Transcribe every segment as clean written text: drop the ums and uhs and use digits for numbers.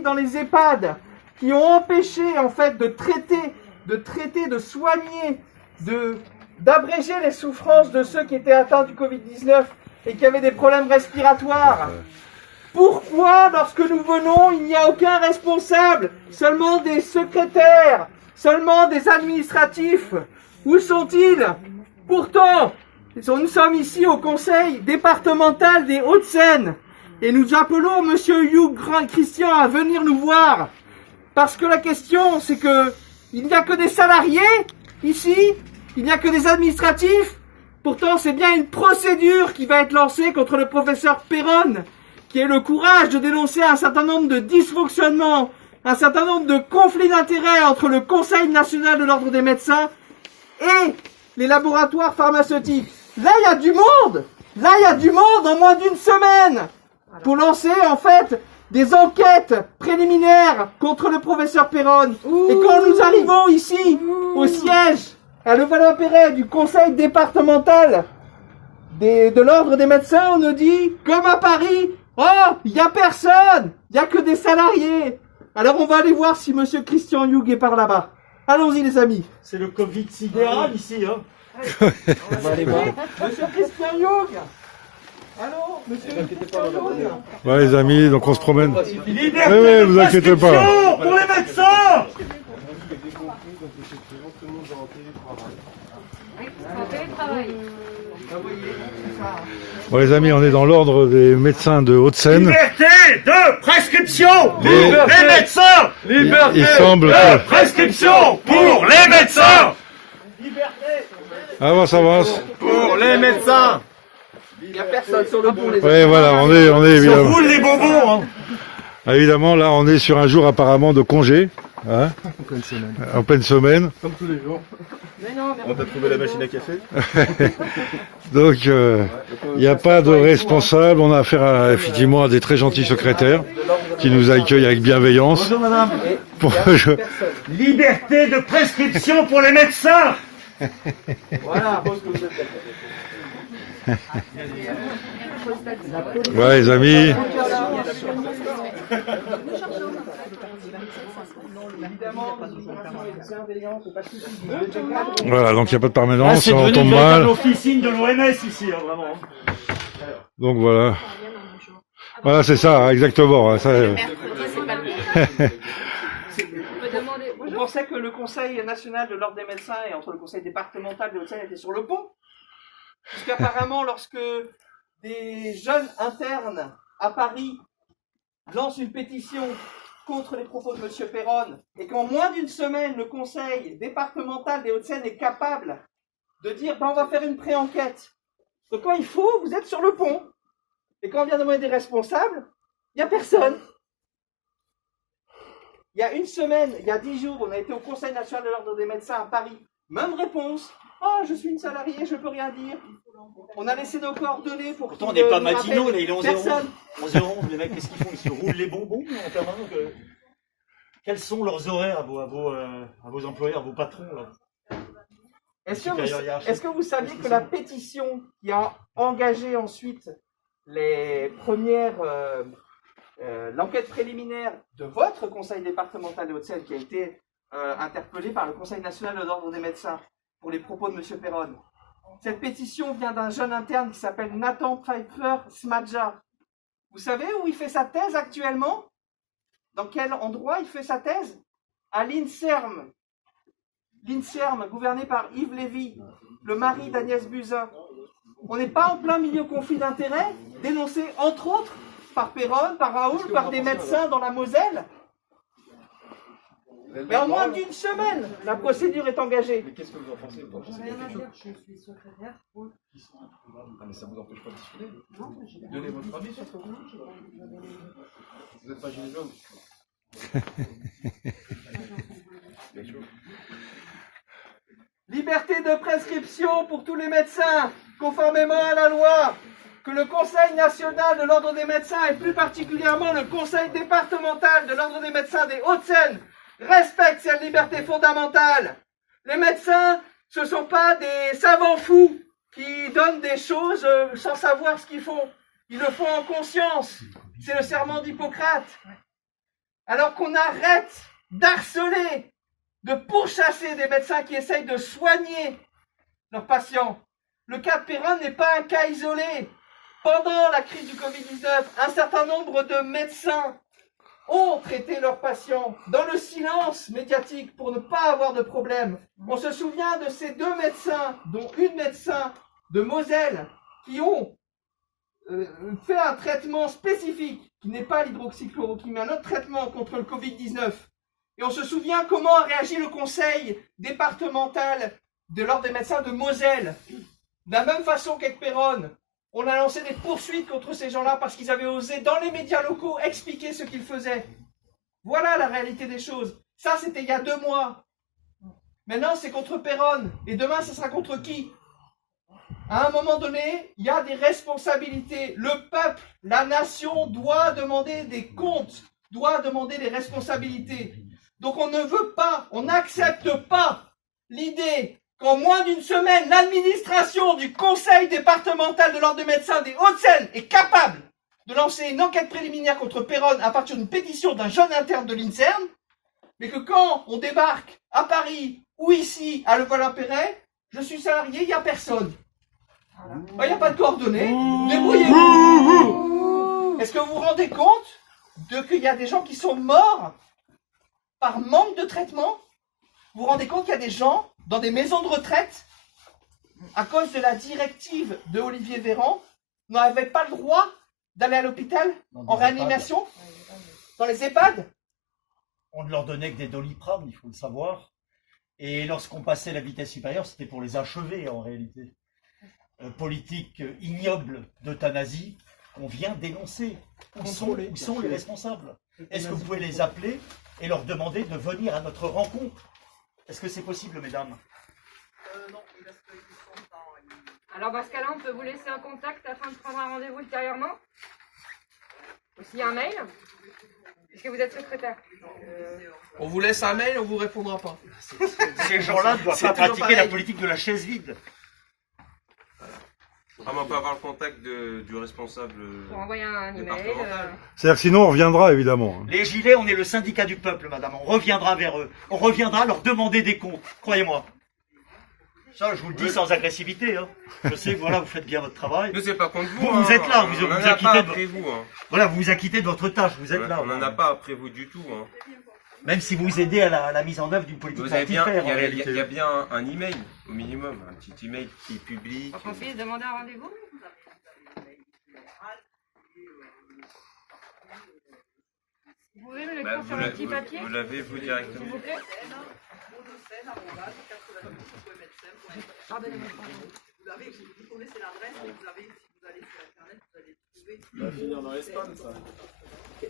dans les EHPAD, qui ont empêché en fait de traiter, de soigner, d'abréger les souffrances de ceux qui étaient atteints du Covid-19 et qui avaient des problèmes respiratoires. Pourquoi, lorsque nous venons, il n'y a aucun responsable, seulement des secrétaires, seulement des administratifs? Où sont-ils? Pourtant, nous sommes ici au conseil départemental des Hauts-de-Seine et nous appelons Monsieur Hugh Christian à venir nous voir. Parce que la question, c'est que il n'y a que des salariés ici, il n'y a que des administratifs. Pourtant, c'est bien une procédure qui va être lancée contre le professeur Péronne, qui a eu le courage de dénoncer un certain nombre de dysfonctionnements, un certain nombre de conflits d'intérêts entre le Conseil national de l'ordre des médecins et les laboratoires pharmaceutiques. Là, il y a du monde. Là, il y a du monde en moins d'une semaine pour lancer, en fait, des enquêtes préliminaires contre le professeur Péronne. Et quand nous arrivons ici, au siège, à Levallois-Perret du conseil départemental de l'ordre des médecins, on nous dit, comme à Paris, oh, il n'y a personne, il n'y a que des salariés. Alors on va aller voir si monsieur Christian Hugh est par là-bas. Allons-y les amis. C'est le Covid sidéral ici, hein. On va aller voir. Monsieur Christian Hugh. Allô, monsieur Christian Hugh. Ouais les amis, donc on se promène. Liberté de vous inquiétez pas. Pour les médecins. Bon les amis, on est dans l'ordre des médecins de Hauts-de-Seine. Liberté de prescription pour les médecins. Liberté il semble de que... prescription pour les médecins. Avance, avance. Pour les médecins. Il n'y a personne sur le pont, les amis. Ouais voilà, on est On évidemment. roule les bonbons, hein. Évidemment là on est sur un jour apparemment de congé. Hein, en pleine semaine. Comme tous les jours. On t'a trouvé la machine à café? Donc il n'y a pas de responsable, on a affaire effectivement à des très gentils secrétaires qui nous accueillent avec bienveillance. Bonjour madame. Liberté. Liberté de prescription pour les médecins. Voilà. Ouais les amis. Voilà, donc il n'y a pas de permanence, C'est on devenu tombe une véritable mal. officine de l'OMS ici, hein, vraiment. Donc voilà. Voilà, c'est ça, exactement. Ça, Vous pensez que le Conseil national de l'ordre des médecins et entre le Conseil départemental de Hauts-de-Seine était sur le pont? Puisqu'apparemment, lorsque des jeunes internes à Paris lancent une pétition contre les propos de M. Péronne et qu'en moins d'une semaine, le Conseil départemental des Hauts-de-Seine est capable de dire on va faire une pré-enquête. Donc quand il faut, vous êtes sur le pont. Et quand on vient demander des responsables, il n'y a personne. Il y a une semaine, il y a 10 jours, on a été au Conseil national de l'ordre des médecins à Paris. Même réponse. Oh, je suis une salariée, je ne peux rien dire. On a laissé nos coordonnées pour... Pourtant, on n'est pas matinaux, là, il est 11h11. Personne. 11h11, les mecs, qu'est-ce qu'ils font? Ils se roulent les bonbons en permanence. Quels sont leurs horaires à vos employeurs, à vos patrons là? Est-ce que vous saviez que la pétition qui a engagé ensuite les premières... l'enquête préliminaire de votre conseil départemental de Hauts-de-Seine qui a été interpellé par le Conseil national de l'ordre des médecins pour les propos de M. Péronne. Cette pétition vient d'un jeune interne qui s'appelle Nathan Pfeiffer Smadja. Vous savez où il fait sa thèse actuellement? Dans quel endroit il fait sa thèse? À l'INSERM. L'INSERM, gouverné par Yves Lévy, le mari d'Agnès Buzyn. On n'est pas en plein milieu conflit d'intérêts, dénoncé entre autres par Péronne, par Raoul, par des médecins dans la Moselle. Mais en moins d'une semaine, la procédure est engagée. Mais qu'est-ce que vous en pensez? Je suis secrétaire. Ah, mais ça vous empêche pas de discuter? Donnez votre avis sur ce que vous Vous n'êtes pas gilet jaune? Bien sûr. Liberté de prescription pour tous les médecins, conformément à la loi. Que le Conseil national de l'ordre des médecins et plus particulièrement le Conseil départemental de l'ordre des médecins des Hauts-de-Seine respectent cette liberté fondamentale. Les médecins, ce ne sont pas des savants fous qui donnent des choses sans savoir ce qu'ils font. Ils le font en conscience. C'est le serment d'Hippocrate. Alors qu'on arrête d'harceler, de pourchasser des médecins qui essayent de soigner leurs patients. Le cas de Perrin n'est pas un cas isolé. Pendant la crise du Covid-19, un certain nombre de médecins ont traité leurs patients dans le silence médiatique pour ne pas avoir de problème. On se souvient de ces 2 médecins, dont une médecin de Moselle, qui ont fait un traitement spécifique, qui n'est pas l'hydroxychloroquine, mais un autre traitement contre le Covid-19. Et on se souvient comment a réagi le conseil départemental de l'ordre des médecins de Moselle. De la même façon qu'avec Péronne, on a lancé des poursuites contre ces gens-là parce qu'ils avaient osé, dans les médias locaux, expliquer ce qu'ils faisaient. Voilà la réalité des choses. Ça, c'était il y a 2 mois. Maintenant, c'est contre Péronne. Et demain, ce sera contre qui? À un moment donné, il y a des responsabilités. Le peuple, la nation doit demander des comptes, doit demander des responsabilités. Donc on ne veut pas, on n'accepte pas l'idée qu'en moins d'une semaine, l'administration du conseil départemental de l'ordre des médecins des Hauts-de-Seine est capable de lancer une enquête préliminaire contre Péronne à partir d'une pétition d'un jeune interne de l'INSERM, mais que quand on débarque à Paris ou ici à Levallois-Perret, je suis salarié, il n'y a personne. Il n'y a pas de coordonnées, débrouillez-vous. Est-ce que vous vous rendez compte qu'il y a des gens qui sont morts par manque de traitement? Vous vous rendez compte qu'il y a des gens dans des maisons de retraite, à cause de la directive de Olivier Véran, n'avaient pas le droit d'aller à l'hôpital en réanimation, dans les EHPAD? On ne leur donnait que des Doliprane, il faut le savoir. Et lorsqu'on passait la vitesse supérieure, c'était pour les achever en réalité. Politique ignoble d'euthanasie qu'on vient dénoncer. Où sont les responsables? Est-ce que vous pouvez les appeler et leur demander de venir à notre rencontre? Est-ce que c'est possible, mesdames? Non, parce qu'ils sont pas. Alors dans ce cas-là, on peut vous laisser un contact afin de prendre un rendez-vous ultérieurement. Aussi un mail, puisque vous êtes secrétaire. On vous laisse un mail, on vous répondra pas. Ces gens-là ne doivent C'est pas toujours pratiquer la pareil. politique de la chaise vide. Ah, mais on peut avoir le contact du responsable. Pour envoyer un email. Départemental. C'est-à-dire que sinon on reviendra évidemment. Les gilets, on est le syndicat du peuple, madame. On reviendra vers eux. On reviendra leur demander des comptes, croyez-moi. Ça, je vous le dis sans agressivité. Hein. Je sais que voilà, vous faites bien votre travail. Nous, c'est pas contre vous. Vous êtes là, vous on en vous a acquittez pas de- après vous. Hein. Voilà, vous vous acquittez de votre tâche, vous êtes là. On n'en a pas après vous du tout. Hein. Même si vous aidez à la mise en œuvre d'une politique Vous avez bien, mortifère, il y en a- réalité. il y a bien un email, au minimum, un petit email qui est public. Pour qu'on puisse demander un rendez-vous. Vous pouvez me l'écrire sur un petit papier, vous l'avez vous s'il directement. vous plaît? Pardonnez-moi. Vous connaissez l'adresse, vous avez, si vous allez sur internet, vous allez trouver. Ça va finir dans les spams, ça.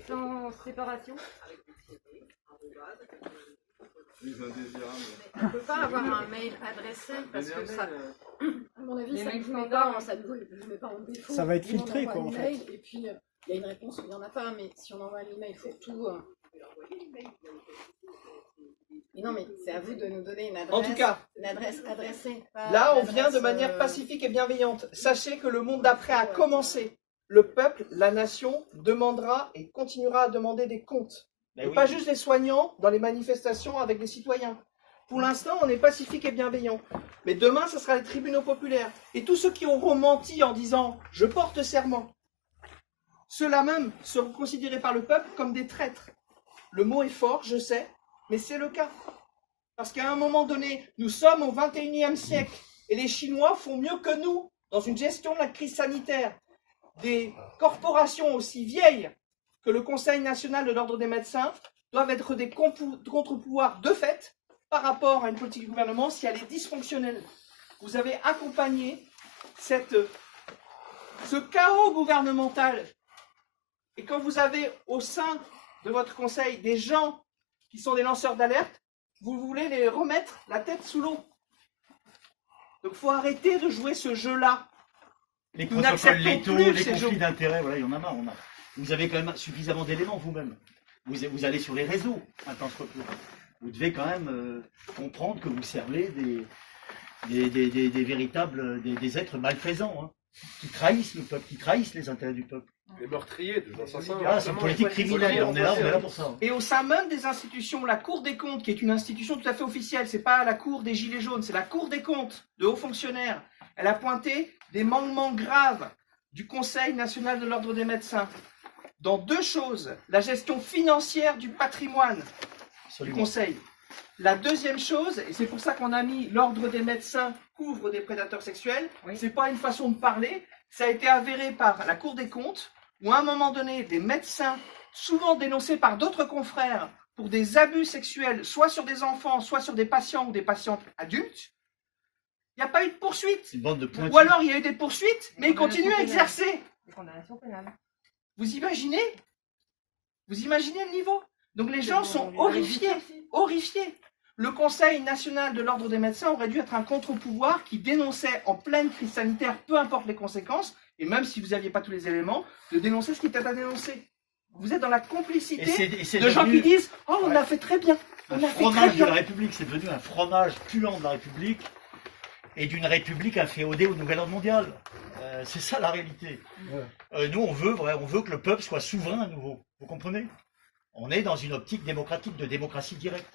Sans séparation. On peut pas avoir un mail adressé parce que ça, à mon avis, Les ça mails ne met standards. pas, ça ne met pas en défaut. Ça va être Nous, on filtré, envoie quoi, un en fait. email, et puis, il y a une réponse ou il n'y en a pas, mais si on envoie un email, il faut tout. Mais non, mais c'est à vous de nous donner une adresse. En tout cas, une adresse adressée. pas là, on une vient de adresse, manière pacifique et bienveillante. Sachez que le monde d'après a commencé. Le peuple, la nation, demandera et continuera à demander des comptes. Ben Et oui. pas juste les soignants dans les manifestations avec les citoyens. Pour l'instant, on est pacifique et bienveillant. Mais demain, ce sera les tribunaux populaires. Et tous ceux qui auront menti en disant « je porte serment », ceux-là même seront considérés par le peuple comme des traîtres. Le mot est fort, je sais, mais c'est le cas. Parce qu'à un moment donné, nous sommes au 21e siècle et les Chinois font mieux que nous dans une gestion de la crise sanitaire. Des corporations aussi vieilles que le Conseil national de l'ordre des médecins doivent être des contre-pouvoirs de fait par rapport à une politique du gouvernement si elle est dysfonctionnelle. Vous avez accompagné ce chaos gouvernemental. Et quand vous avez au sein de votre conseil des gens qui sont des lanceurs d'alerte, vous voulez les remettre la tête sous l'eau. Donc il faut arrêter de jouer ce jeu-là. Les Nous protocoles n'acceptons létaux, plus les ces conflits jours. d'intérêts, voilà, il y en a marre. Vous avez quand même suffisamment d'éléments vous-même. Vous allez sur les réseaux, un temps soit peu. Vous devez quand même comprendre que vous servez des véritables, des êtres malfaisants. Hein. qui trahissent le peuple, qui trahissent les intérêts du peuple. Les meurtriers, des assassins. Ah, c'est une politique criminelle, on est là pour ça. Et au sein même des institutions, la Cour des comptes, qui est une institution tout à fait officielle, c'est pas la Cour des Gilets jaunes, c'est la Cour des comptes de hauts fonctionnaires. Elle a pointé des manquements graves du Conseil national de l'ordre des médecins dans deux choses. La gestion financière du patrimoine du Absolument. Conseil. La deuxième chose, et c'est pour ça qu'on a mis l'ordre des médecins couvre des prédateurs sexuels, Oui. c'est pas une façon de parler, ça a été avéré par la Cour des comptes, où à un moment donné, des médecins, souvent dénoncés par d'autres confrères pour des abus sexuels, soit sur des enfants, soit sur des patients ou des patientes adultes, il n'y a pas eu de poursuite. C'est une bande de pointus. Ou alors il y a eu des poursuites, mais ils continuent à exercer. Des condamnations pénales. Vous imaginez le niveau? Donc les gens sont horrifiés, horrifiés. Le Conseil national de l'ordre des médecins aurait dû être un contre-pouvoir qui dénonçait en pleine crise sanitaire, peu importe les conséquences, et même si vous n'aviez pas tous les éléments, de dénoncer ce qui était à dénoncer. Vous êtes dans la complicité Et c'est de gens devenu qui disent « Oh, on Ouais. a fait très bien, un on a fait très fromage de bien la République, c'est devenu un fromage puant de la République et d'une République inféodée au nouvel ordre mondial. C'est ça la réalité. Nous, on veut que le peuple soit souverain à nouveau. Vous comprenez? On est dans une optique démocratique, de démocratie directe.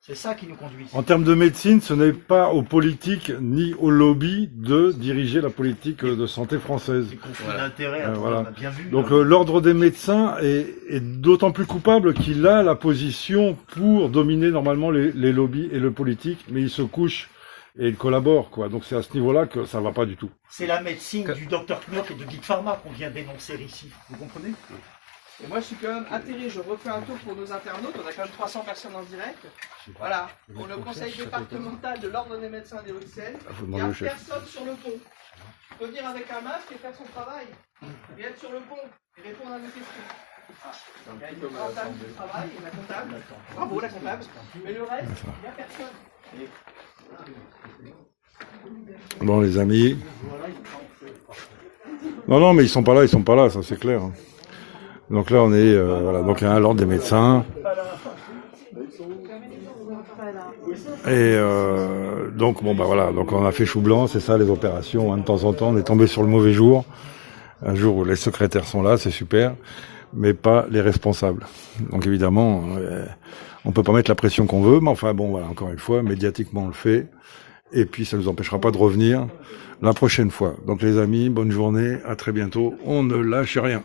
C'est ça qui nous conduit. En termes de médecine, ce n'est pas aux politiques ni aux lobbies de diriger la politique de santé française. C'est conflit d'intérêts, Voilà. on a bien vu. Donc l'ordre des médecins est d'autant plus coupable qu'il a la position pour dominer normalement les lobbies et le politique, mais il se couche et il collabore, quoi. Donc c'est à ce niveau-là que ça va pas du tout. C'est la médecine du docteur Knock et de Big Pharma qu'on vient dénoncer ici. Vous comprenez? Et moi, je suis quand même atterré. Je refais un tour pour nos internautes. On a quand même 300 personnes en direct. Voilà. Pour le conseil départemental de l'ordre des médecins des Hauts-de-Seine, Faut il n'y demander a au chef. personne sur le pont. Il peut venir avec un masque et faire son travail. Et être sur le pont et répondre à nos questions. Il y a une comptable qui travaille, et la comptable. Bravo, la comptable. Mais le reste, il n'y a personne. Bon, les amis. Non, mais ils sont pas là, ça c'est clair. Donc là, on est, voilà, donc il y a l'ordre des médecins. Et donc bon bah voilà, donc on a fait chou blanc, c'est ça les opérations. Hein, de temps en temps, on est tombé sur le mauvais jour. Un jour où les secrétaires sont là, c'est super, mais pas les responsables. Donc évidemment, on peut pas mettre la pression qu'on veut, mais enfin bon voilà, encore une fois, médiatiquement on le fait. Et puis ça nous empêchera pas de revenir la prochaine fois. Donc les amis, bonne journée, à très bientôt. On ne lâche rien.